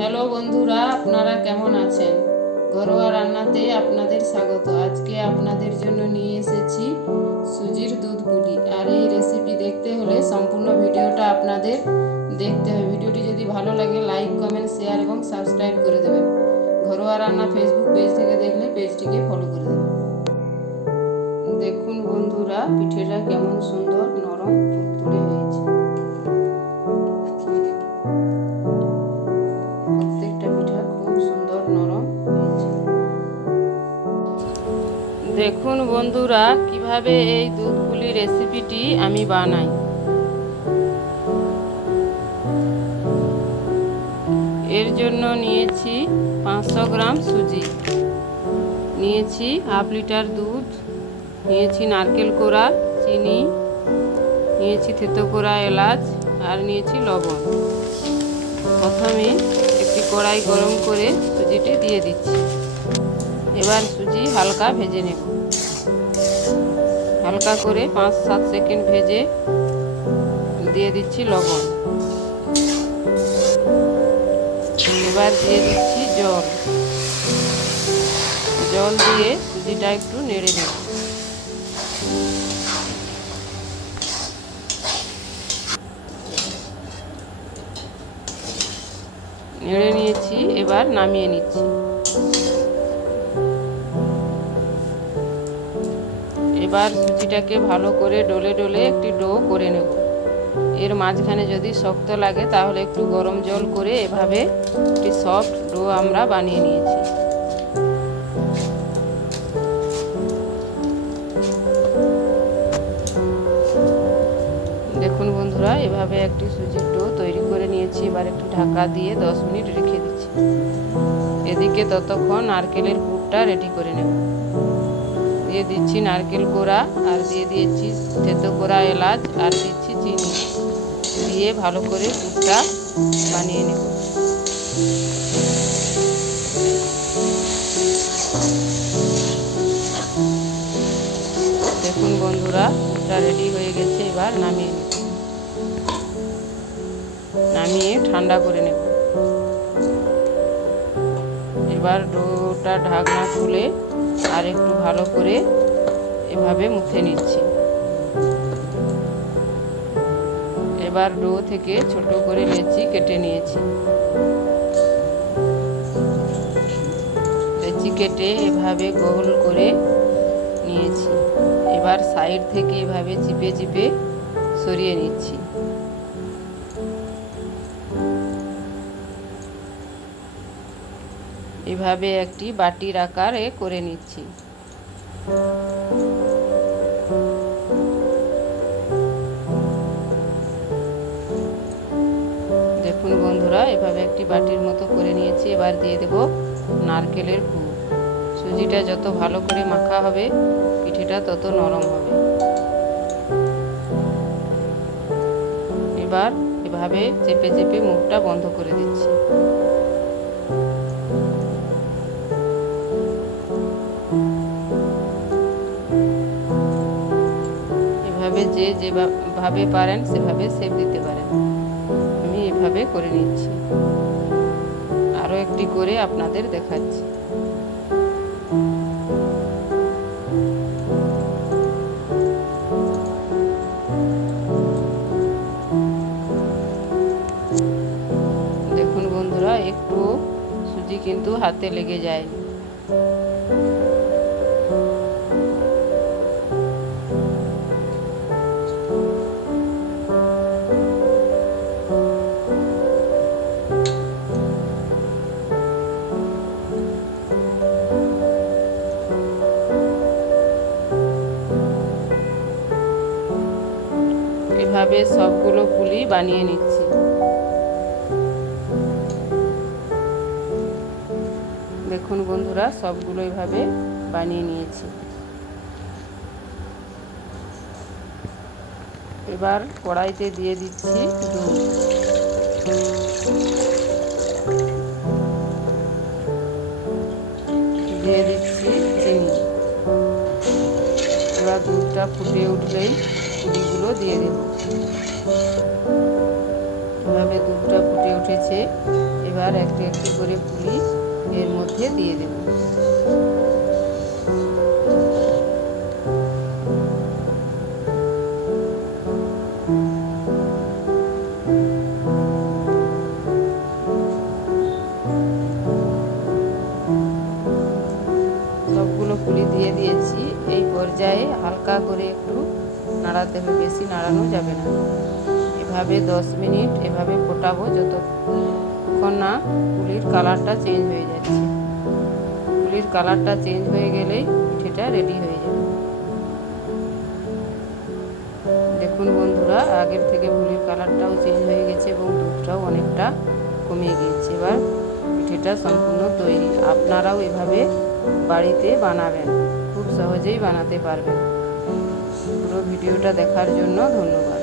Hello বন্ধুরা, আপনারা কেমন আছেন? ঘরোয়া রান্নাতে আপনাদের স্বাগত। আজকে আপনাদের জন্য নিয়ে এসেছি সুজির দুধ পুলি। আর এই রেসিপি দেখতে হলে সম্পূর্ণ ভিডিওটা আপনাদের দেখতে হবে। ভিডিওটি যদি ভালো লাগে লাইক, কমেন্ট, শেয়ার এবং সাবস্ক্রাইব করে দেবেন। ঘরোয়া রান্না ফেসবুক পেজ থেকে দেখলে পেজটিকে ফলো করে দেবেন। দেখুন বন্ধুরা, পিঠেটা কেমন সুন্দর নরম তুলতুলে হয়েছে। দেখুন বন্ধুরা, কিভাবে এই দুধ পুলি রেসিপিটি আমি বানাই। এর জন্য নিয়েছি 500 গ্রাম সুজি, নিয়েছি হাফ লিটার দুধ, নিয়েছি নারকেল কোড়া, চিনি, নিয়েছি থেতো করা এলাচ আর নিয়েছি লবণ। প্রথমে একটি কড়াই গরম করে সুজিটি দিয়ে দিচ্ছি। এবার সুজি হালকা ভেজে নেব। হালকা করে 5-7 সেকেন্ড ভেজে দিয়ে দিচ্ছি লবণ। এবার দিয়ে দিচ্ছি জল দিয়ে সুজিটা একটু নেড়ে নেব। নেড়ে নিয়েছি, এবার নামিয়ে নিচ্ছি। এবার সুজিটাকে ভালো করে ডলে ডলে একটি ডো করে নেব। এর মাঝখানে যদি শক্ত লাগে তাহলে একটু গরম জল করে এভাবে একটি সফট ডো আমরা বানিয়ে নিয়েছি। দেখুন বন্ধুরা, এভাবে একটি সুজির ডো তৈরি করে নিয়েছি। এবার একটু ঢাকা দিয়ে 10 মিনিট রেখে দিচ্ছি। এদিকে ততক্ষণ নারকেলের পুরটা রেডি করে নেব। দিয়ে দিচ্ছি নারকেল কোড়া আর দিয়ে দিয়েছি থেতো করা এলাচ আর দিচ্ছি চিনি, দিয়ে ভালো করে পুরটা বানিয়ে নেব। দেখুন বন্ধুরা, পুরটা রেডি হয়ে গেছে। এবার নামিয়ে ঠান্ডা করে নেব। এবার ডোটা ঢাকনা খুলে আর একটু ভালো করে এভাবে মুথে নিচ্ছি। এবার ডো থেকে ছোট করে লেচি কেটে নিয়েছি। লেচি কেটে এভাবে গোল করে নিয়েছি। এবার সাইড থেকে এভাবে চিপে চিপে সরিয়ে নিচ্ছি। এভাবে একটি বাটির আকারে করে নিচ্ছি। দেখুন বন্ধুরা, এভাবে একটি বাটির মতো করে নিয়েছি। এবার দিয়ে দেব নারকেলের পুর। সুজিটা যত ভালো করে মাখা হবে পিঠেটা তত নরম হবে। এবার এভাবে চেপে চেপে মুখটা বন্ধ করে দিচ্ছি। এভাবে যেভাবে পারেন সেভাবে শেপ দিতে পারেন। আমি এভাবে করে নিচ্ছি। আরও একটি করে আপনাদের দেখাচ্ছি। দেখুন বন্ধুরা, একটু সুজি কিন্তু হাতে লেগে যায়নি। এভাবে সবগুলো পুলি বানিয়ে নিচ্ছি। দেখুন বন্ধুরা, সবগুলো এভাবে বানিয়ে নিয়েছি। এবার কড়াইতে দিয়ে দিচ্ছি দুধ। দিয়ে দিচ্ছি চিনি। এবার দুধটা ফুটে উঠলেই পুলিগুলো দিয়ে দেব। এভাবে দুধটা ফুটে উঠেছে। এবার একটু একটু করে পুলি এর মধ্যে দিয়ে দেব। সবগুলো পুলি দিয়ে দিয়েছি। এই পর্যায়ে হালকা করে একটু নাড়াতে হবে, বেশি নাড়ানো যাবে না। এভাবে 10 মিনিট এভাবে ফোটাবো যতক্ষণ না পুলির কালারটা চেঞ্জ হয়ে যাচ্ছে। পুলির কালারটা চেঞ্জ হয়ে গেলেই পিঠেটা রেডি হয়ে যাবে। দেখুন বন্ধুরা, আগের থেকে পুলির কালারটাও চেঞ্জ হয়ে গেছে এবং দুধটাও অনেকটা কমে গিয়েছে। এবার পিঠেটা সম্পূর্ণ তৈরি। আপনারাও এভাবে বাড়িতে বানাবেন, খুব সহজেই বানাতে পারবেন। পুরো ভিডিওটা দেখার জন্য ধন্যবাদ।